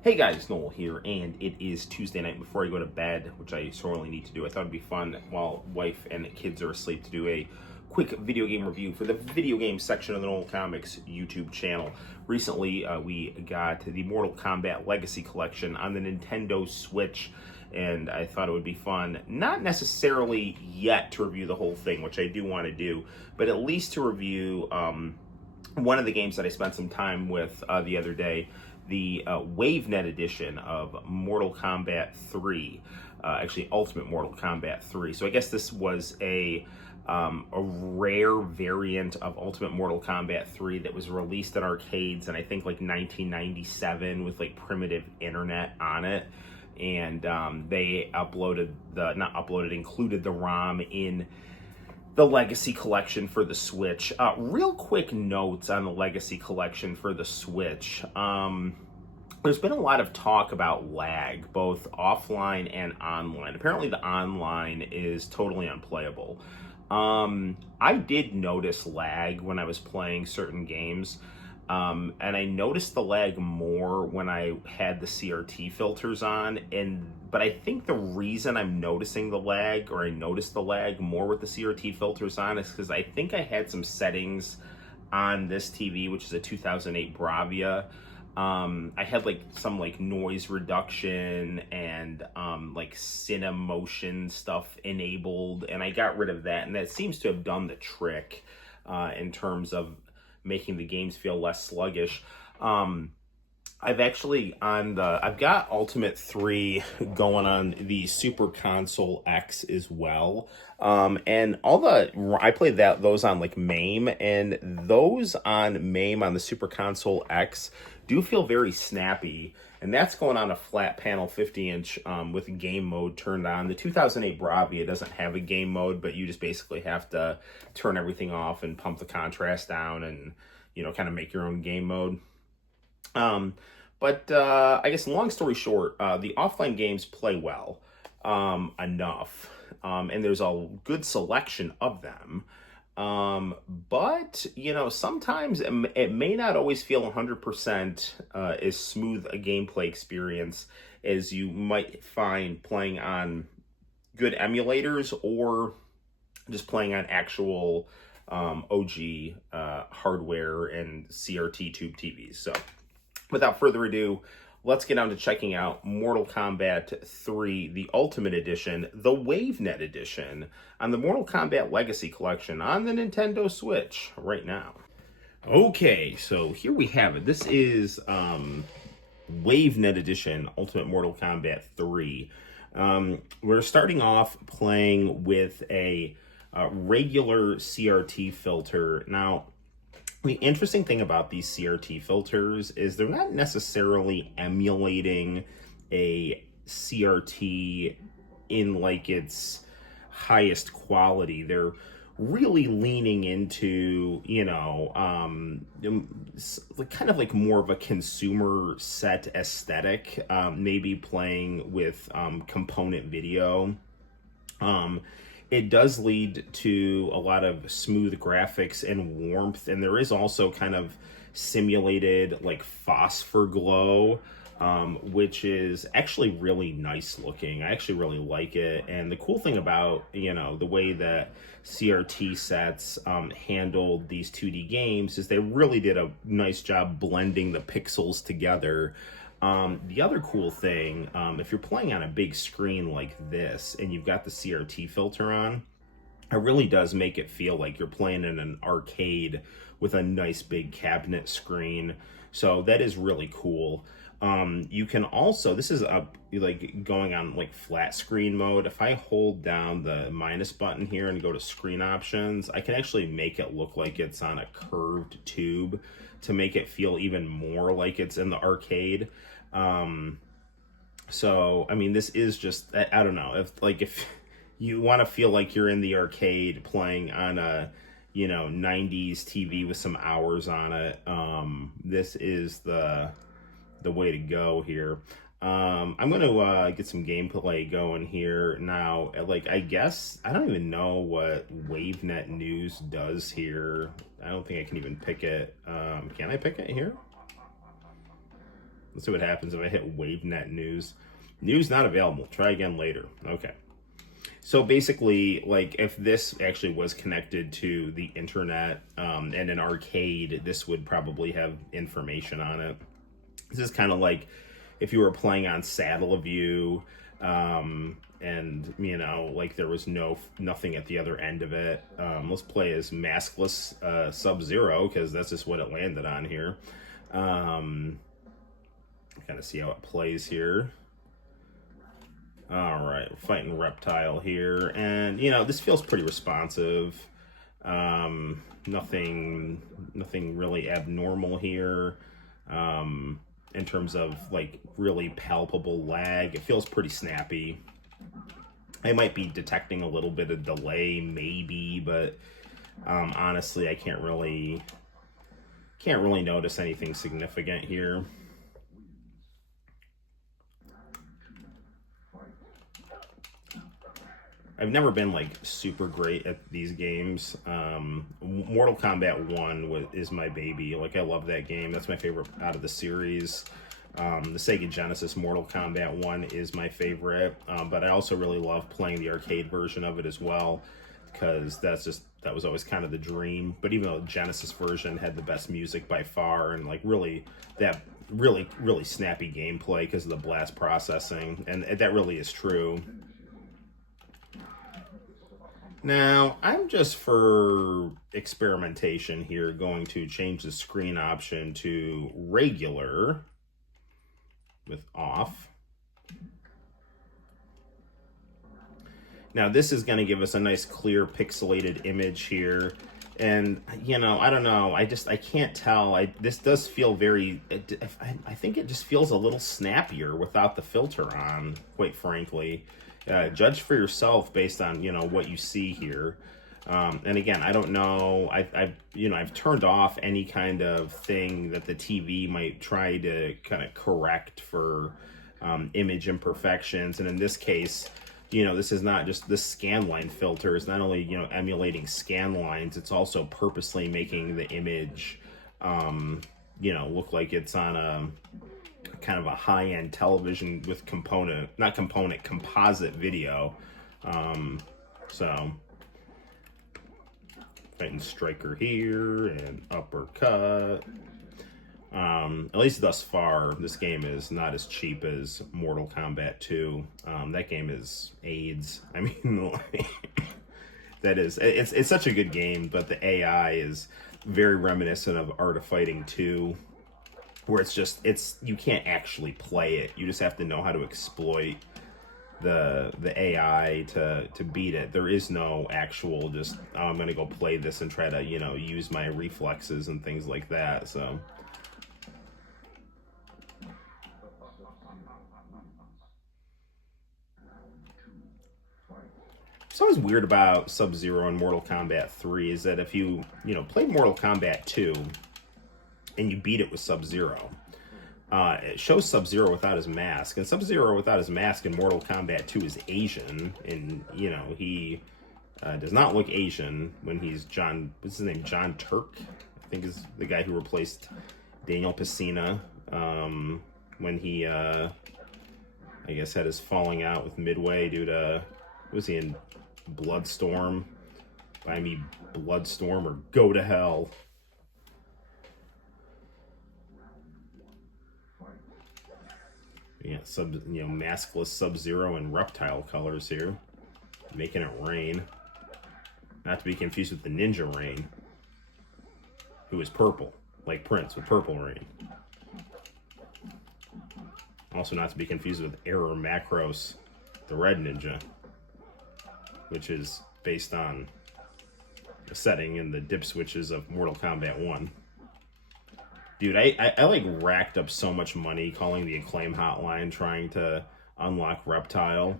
Hey guys, Noel here, and it is Tuesday night before I go to bed, which I sorely need to do. I thought it'd be fun while wife and kids are asleep to do a quick video game review for the video game section of the Noel Comics YouTube channel. Recently, we got the Mortal Kombat Legacy Collection on the Nintendo Switch, and I thought it would be fun, not necessarily yet to review the whole thing, which I do want to do, but at least to review one of the games that I spent some time with the other day, the WaveNet edition of Mortal Kombat 3, actually Ultimate Mortal Kombat 3. So I guess this was a rare variant of Ultimate Mortal Kombat 3 that was released at arcades in I think like 1997 with like primitive internet on it. And they included the ROM in the Legacy Collection for the Switch. Real quick notes on the Legacy Collection for the Switch. There's been a lot of talk about lag, both offline and online. Apparently the online is totally unplayable. I did notice lag when I was playing certain games. And I noticed the lag more when I had the CRT filters on, but I think the reason I'm noticing the lag, or I noticed the lag more with the CRT filters on, is because I think I had some settings on this TV, which is a 2008 Bravia. I had like some like noise reduction and like Cinemotion stuff enabled, and I got rid of that, and that seems to have done the trick in terms of making the games feel less sluggish. I've got Ultimate 3 going on the Super Console X as well. And I played those on like MAME, and those on MAME on the Super Console X do feel very snappy. And that's going on a flat panel 50-inch with game mode turned on. The 2008 Bravia doesn't have a game mode, but you just basically have to turn everything off and pump the contrast down and, kind of make your own game mode. But I guess long story short, the offline games play well enough, and there's a good selection of them. But, sometimes it may not always feel 100% as smooth a gameplay experience as you might find playing on good emulators or just playing on actual OG hardware and CRT tube TVs. So without further ado, let's get on to checking out Mortal Kombat 3, the Ultimate Edition, the WaveNet Edition, on the Mortal Kombat Legacy Collection on the Nintendo Switch right now. Okay, so here we have it. This is WaveNet Edition, Ultimate Mortal Kombat 3. We're starting off playing with a regular CRT filter. Now, the interesting thing about these CRT filters is they're not necessarily emulating a CRT in like its highest quality. They're really leaning into, kind of like more of a consumer set aesthetic, maybe playing with component video. It does lead to a lot of smooth graphics and warmth, and there is also kind of simulated like phosphor glow, which is actually really nice looking. I actually really like it. And the cool thing about, the way that CRT sets handled these 2D games is they really did a nice job blending the pixels together. The other cool thing, if you're playing on a big screen like this and you've got the CRT filter on, it really does make it feel like you're playing in an arcade with a nice big cabinet screen. So that is really cool. You can also, this is like going on like flat screen mode. If I hold down the minus button here and go to screen options, I can actually make it look like it's on a curved tube to make it feel even more like it's in the arcade. So, I mean, this is just, I don't know, if you want to feel like you're in the arcade playing on a, 90s TV with some hours on it, this is the way to go here. I'm going to get some gameplay going here now. I guess, I don't even know what WaveNet News does here. I don't think I can even pick it. Can I pick it here? Let's see what happens if I hit WaveNet news. News not available. Try again later. Okay. So basically, like, if this actually was connected to the internet and an arcade, this would probably have information on it. This is kind of like if you were playing on Satellaview, and you know, like there was nothing at the other end of it. Let's play as maskless Sub-Zero because that's just what it landed on here. Kind of see how it plays here. All right, fighting Reptile here, and you know, this feels pretty responsive. Nothing really abnormal here. In terms of like really palpable lag, it feels pretty snappy. I might be detecting a little bit of delay, maybe, but honestly, I can't really notice anything significant here. I've never been like super great at these games. Mortal Kombat 1 is my baby. Like, I love that game. That's my favorite out of the series. The Sega Genesis Mortal Kombat 1 is my favorite. But I also really love playing the arcade version of it as well, because that was always kind of the dream. But even though the Genesis version had the best music by far, and like really snappy gameplay because of the blast processing, and that really is true. Now, I'm just for experimentation here going to change the screen option to regular with off. Now, this is going to give us a nice clear pixelated image here. And, you know, I don't know. I can't tell. This does feel very, I think it just feels a little snappier without the filter on, quite frankly. Judge for yourself based on, you know, what you see here. And again, I don't know. I've turned off any kind of thing that the TV might try to kind of correct for image imperfections. And in this case, you know, this is not just the scanline filter. It's not only, you know, emulating scan lines, it's also purposely making the image, you know, look like it's on a kind of a high-end television with composite video. So fighting Striker here and uppercut. At least thus far, this game is not as cheap as Mortal Kombat 2. That game is AIDS. I mean, it's such a good game, but the AI is very reminiscent of Art of Fighting 2, where you can't actually play it. You just have to know how to exploit the AI to beat it. There is no actual just, oh, I'm gonna go play this and try to, you know, use my reflexes and things like that. So it's always weird about Sub-Zero and Mortal Kombat 3 is that if you played Mortal Kombat 2 and you beat it with Sub-Zero, it shows Sub-Zero without his mask, and Sub-Zero without his mask in Mortal Kombat 2 is Asian, and you know, he does not look Asian when he's what's his name, John Turk, I think is the guy who replaced Daniel Pesina, when he I guess had his falling out with Midway due to, was he in Bloodstorm? Buy me Bloodstorm or go to hell. Yeah, maskless Sub-Zero and Reptile colors here, making it rain. Not to be confused with the Ninja Rain, who is purple, like Prince with Purple Rain. Also not to be confused with Error Macros, the Red Ninja, which is based on the setting in the dip switches of Mortal Kombat 1. Dude, I like racked up so much money calling the Acclaim hotline trying to unlock Reptile.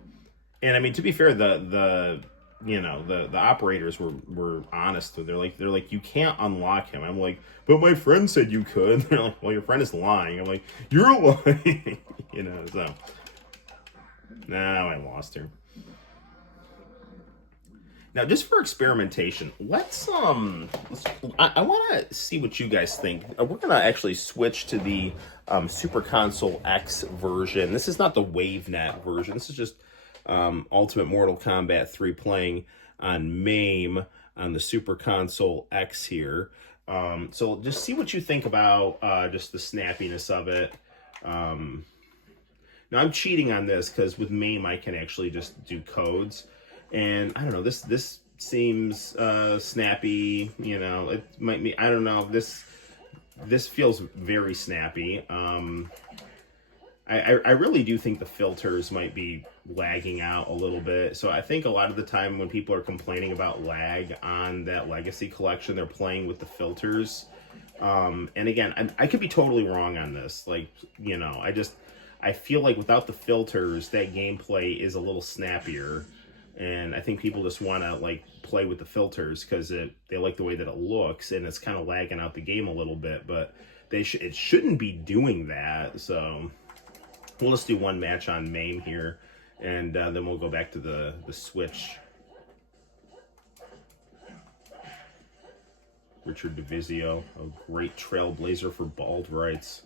And I mean, to be fair, the operators were honest. They're like, you can't unlock him. I'm like, but my friend said you could. They're like, well, your friend is lying. I'm like, you're lying. You know, so now I lost her. Now, just for experimentation, I want to see what you guys think. We're gonna actually switch to the Super Console X version. This is not the WaveNet version. This is just Ultimate Mortal Kombat 3 playing on MAME on the Super Console X here. So just see what you think about just the snappiness of it. Now I'm cheating on this because with MAME I can actually just do codes, and I don't know, this seems snappy. You know, it might be, I don't know, this feels very snappy. I really do think the filters might be lagging out a little bit. So I think a lot of the time when people are complaining about lag on that Legacy Collection, they're playing with the filters. And again, I could be totally wrong on this. Like, you know, I feel like without the filters, that gameplay is a little snappier. And I think people just want to like play with the filters because they like the way that it looks, and it's kind of lagging out the game a little bit. But it shouldn't be doing that. So we'll just do one match on MAME here, and then we'll go back to the Switch. Richard DeVizio, a great trailblazer for bald rights.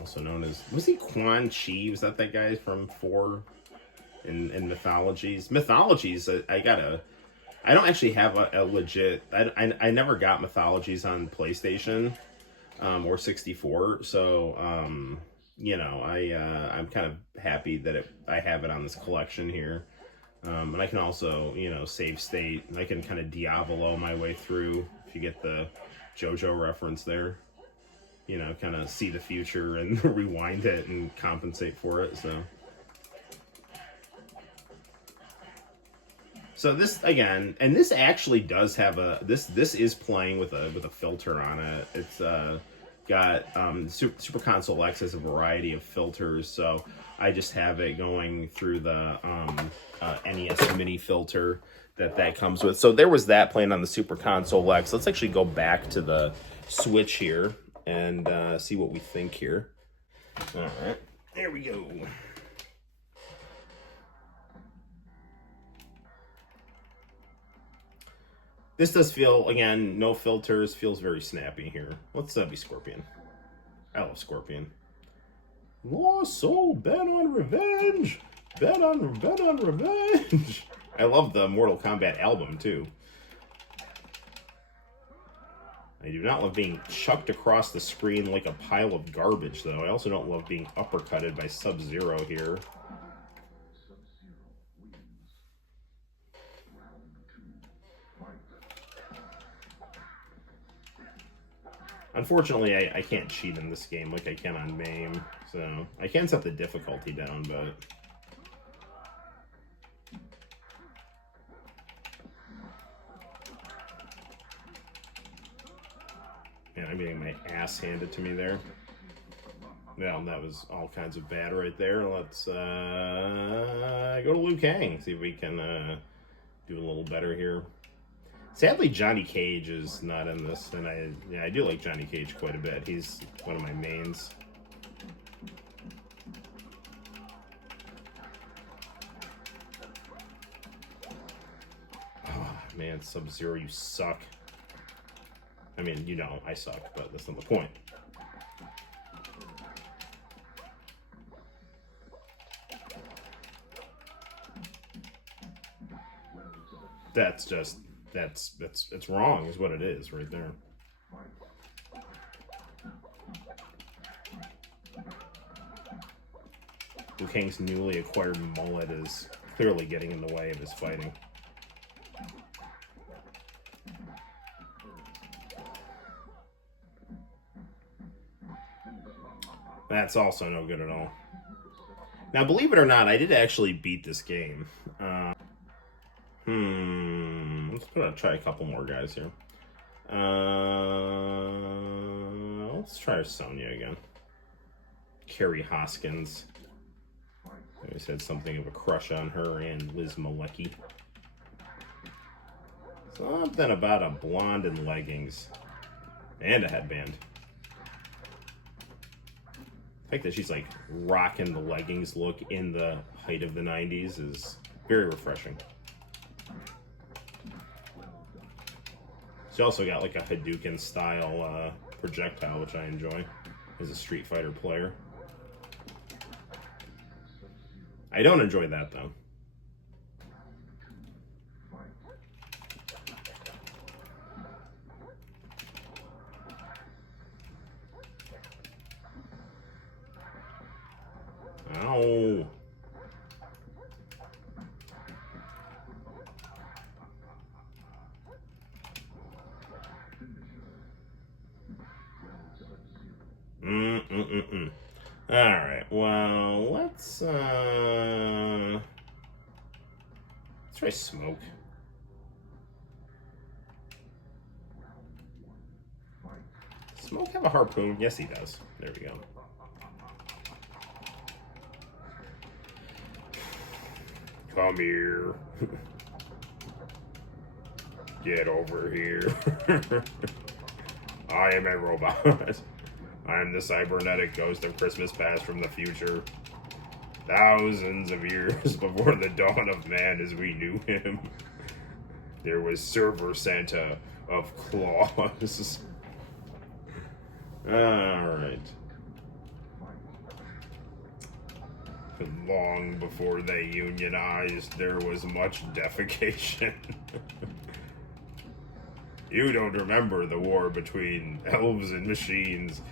Also known as, was he Quan Chi? Was that guy from 4 in Mythologies? Mythologies, I don't actually have a legit, I never got Mythologies on PlayStation or 64, so you know, I'm kind of happy that I have it on this collection here. And I can also, you know, save state. I can kind of Diavolo my way through, if you get the JoJo reference there. You know, kind of see the future and rewind it and compensate for it. So this again, and this actually does have this is playing with a filter on it. It's got Super Console X has a variety of filters, so I just have it going through the NES Mini filter that comes with. So there was that playing on the Super Console X. Let's actually go back to the Switch here and see what we think here. All right, there we go. This does feel, again, no filters, feels very snappy here. Let's be Scorpion. I love Scorpion. Lost soul, bet on revenge. Bet on revenge. I love the Mortal Kombat album, too. I do not love being chucked across the screen like a pile of garbage, though. I also don't love being uppercutted by Sub-Zero here. Unfortunately, I can't cheat in this game like I can on MAME, so I can set the difficulty down, but... yeah, I'm getting my ass handed to me there. Well, that was all kinds of bad right there. Let's go to Liu Kang, see if we can do a little better here. Sadly, Johnny Cage is not in this, and I do like Johnny Cage quite a bit. He's one of my mains. Oh, man, Sub-Zero, you suck. I mean, you know, I suck, but that's not the point. That's just... It's wrong is what it is right there. Liu Kang's newly acquired mullet is clearly getting in the way of his fighting. That's also no good at all. Now, believe it or not, I did actually beat this game. Let's try a couple more guys here. Let's try Sonya again. Carrie Hoskins. I always had something of a crush on her, and Liz Malecki. Something about a blonde and leggings. And a headband. fact that she's like rocking the leggings look in the height of the 90s is very refreshing. She also got like a Hadouken style projectile, which I enjoy as a Street Fighter player. I don't enjoy that though. Ow. Alright, well, let's try smoke. Smoke have a harpoon? Yes, he does. There we go. Come here. Get over here. I am a robot. I am the cybernetic ghost of Christmas past from the future. Thousands of years before the dawn of man as we knew him, there was Server Santa of Claus. Alright. Long before they unionized, there was much defecation. You don't remember the war between elves and machines,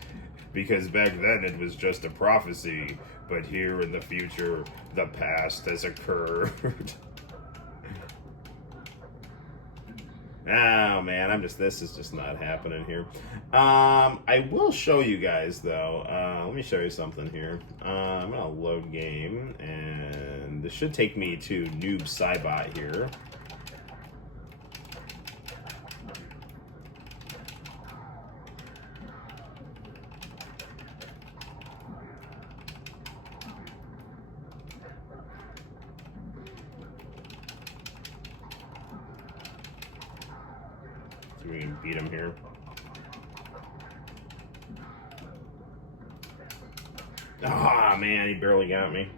because back then it was just a prophecy, but here in the future, the past has occurred. Oh man, this is just not happening here. I will show you guys though, let me show you something here. I'm gonna load game, and this should take me to Noob Saibot here. We can beat him here. Ah, man, he barely got me.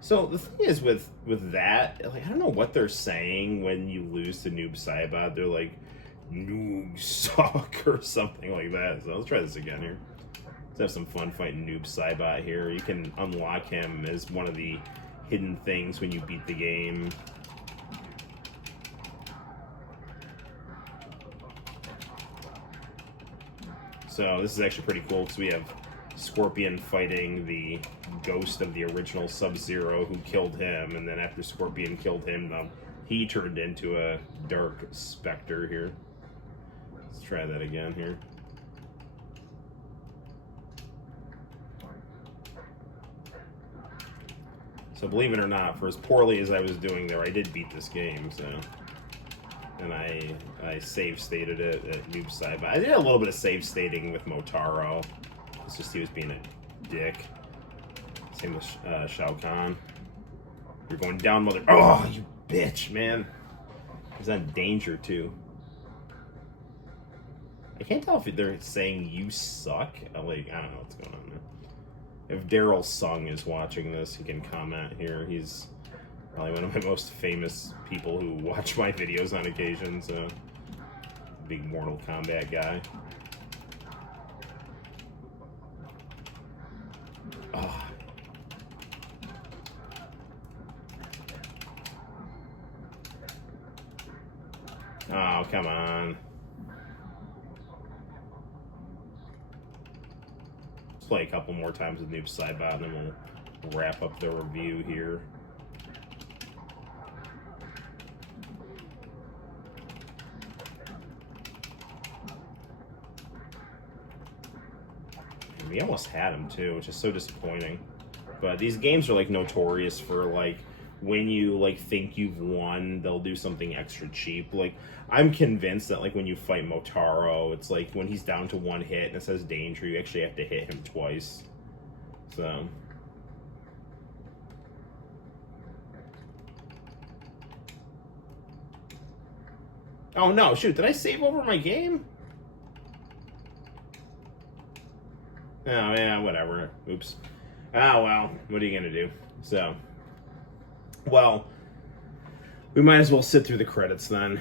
So the thing is with that, like, I don't know what they're saying when you lose to Noob Saibot. They're like, noob suck or something like that. So let's try this again here. Let's have some fun fighting Noob Saibot here. You can unlock him as one of the hidden things when you beat the game. So this is actually pretty cool because we have Scorpion fighting the ghost of the original Sub-Zero who killed him, and then after Scorpion killed him, he turned into a dark specter here. Let's try that again here. So believe it or not, for as poorly as I was doing there, I did beat this game, so... And I save stated it at Noob Saibot. I did a little bit of save stating with Motaro. It's just he was being a dick. Same with Shao Kahn. You're going down, mother. Oh, you bitch, man. He's on danger too. I can't tell if they're saying you suck. I don't know what's going on there. If Daryl Sung is watching this, he can comment here. He's probably one of my most famous people who watch my videos on occasion, so big Mortal Kombat guy. Oh. Oh, come on. Let's play a couple more times with Noob Saibot, and then we'll wrap up the review here. We almost had him too, which is so disappointing. But these games are like notorious for like when you like think you've won, they'll do something extra cheap. Like I'm convinced that like when you fight Motaro, it's like when he's down to one hit and it says danger, you actually have to hit him twice. So oh no, shoot, did I save over my game? Oh, yeah, whatever. Oops. Ah, well, what are you going to do? So, well, we might as well sit through the credits then.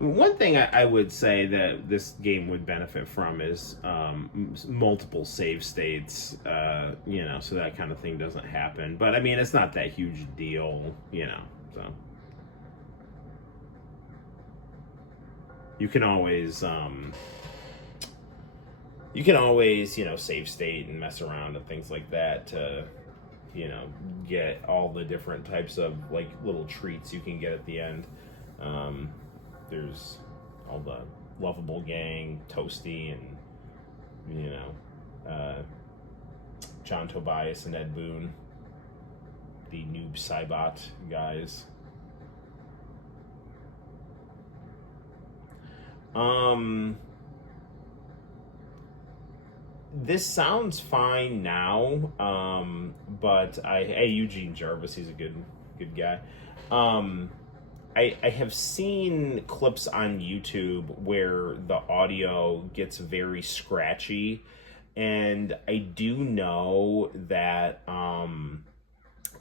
One thing I would say that this game would benefit from is multiple save states, so that kind of thing doesn't happen. But, I mean, it's not that huge a deal, so. You can always, save state and mess around and things like that to, get all the different types of, like, little treats you can get at the end. There's all the Lovable Gang, Toasty, and, John Tobias and Ed Boon, the Noob Saibot guys. This sounds fine now, but Eugene Jarvis, he's a good guy. I have seen clips on YouTube where the audio gets very scratchy, and I do know that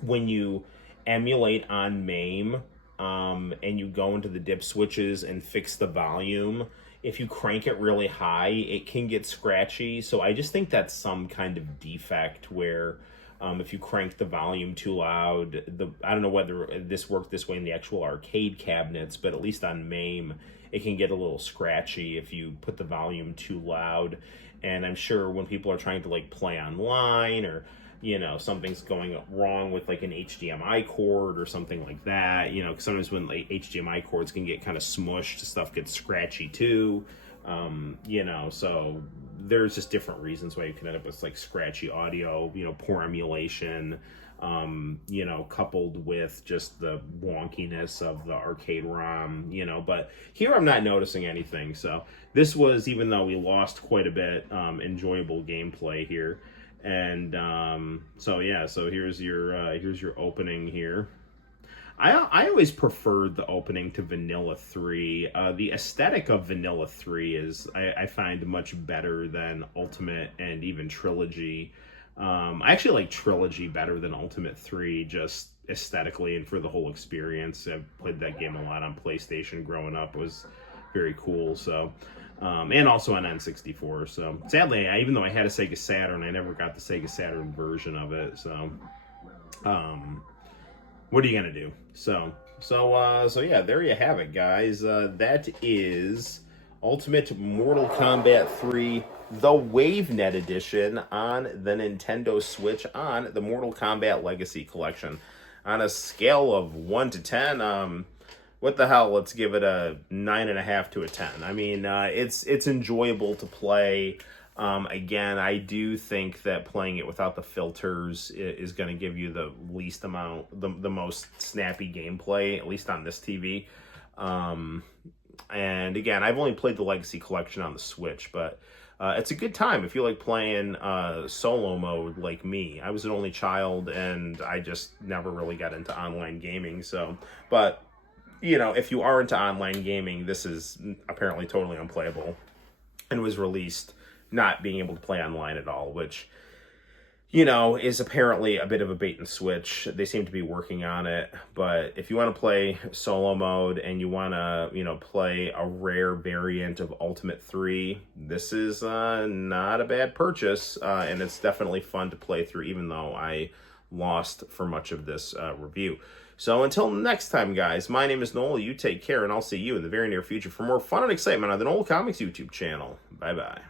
when you emulate on MAME and you go into the dip switches and fix the volume, if you crank it really high, it can get scratchy. So I just think that's some kind of defect where if you crank the volume too loud, I don't know whether this worked this way in the actual arcade cabinets, but at least on MAME, it can get a little scratchy if you put the volume too loud. And I'm sure when people are trying to like play online, or something's going wrong with like an HDMI cord or something like that, because sometimes when like HDMI cords can get kind of smushed, stuff gets scratchy too. So there's just different reasons why you can end up with like scratchy audio, poor emulation, coupled with just the wonkiness of the arcade ROM, but here I'm not noticing anything. So this was, even though we lost quite a bit, enjoyable gameplay here. And so here's your opening here. I always preferred the opening to Vanilla 3. The aesthetic of Vanilla 3 is, I find, much better than Ultimate and even Trilogy. I actually like Trilogy better than Ultimate 3, just aesthetically and for the whole experience. I've played that game a lot on PlayStation growing up. It was very cool. So, and also on N64. So sadly, even though I had a Sega Saturn, I never got the Sega Saturn version of it. So, what are you gonna do? So yeah, there you have it, guys. That is Ultimate Mortal Kombat 3, the WaveNet edition on the Nintendo Switch on the Mortal Kombat Legacy Collection. On a scale of 1 to 10, what the hell? Let's give it a 9.5 to a 10. I mean, it's enjoyable to play. Again, I do think that playing it without the filters is going to give you the least amount, the most snappy gameplay, at least on this TV. And again, I've only played the Legacy Collection on the Switch, but it's a good time if you like playing solo mode like me. I was an only child, and I just never really got into online gaming. So, but if you are into online gaming, this is apparently totally unplayable, and was released not being able to play online at all, which, is apparently a bit of a bait and switch. They seem to be working on it, but if you want to play solo mode and you want to, play a rare variant of Ultimate 3, this is not a bad purchase, and it's definitely fun to play through, even though I lost for much of this review. So until next time, guys, my name is Noel. You take care, and I'll see you in the very near future for more fun and excitement on the Noel Comics YouTube channel. Bye-bye.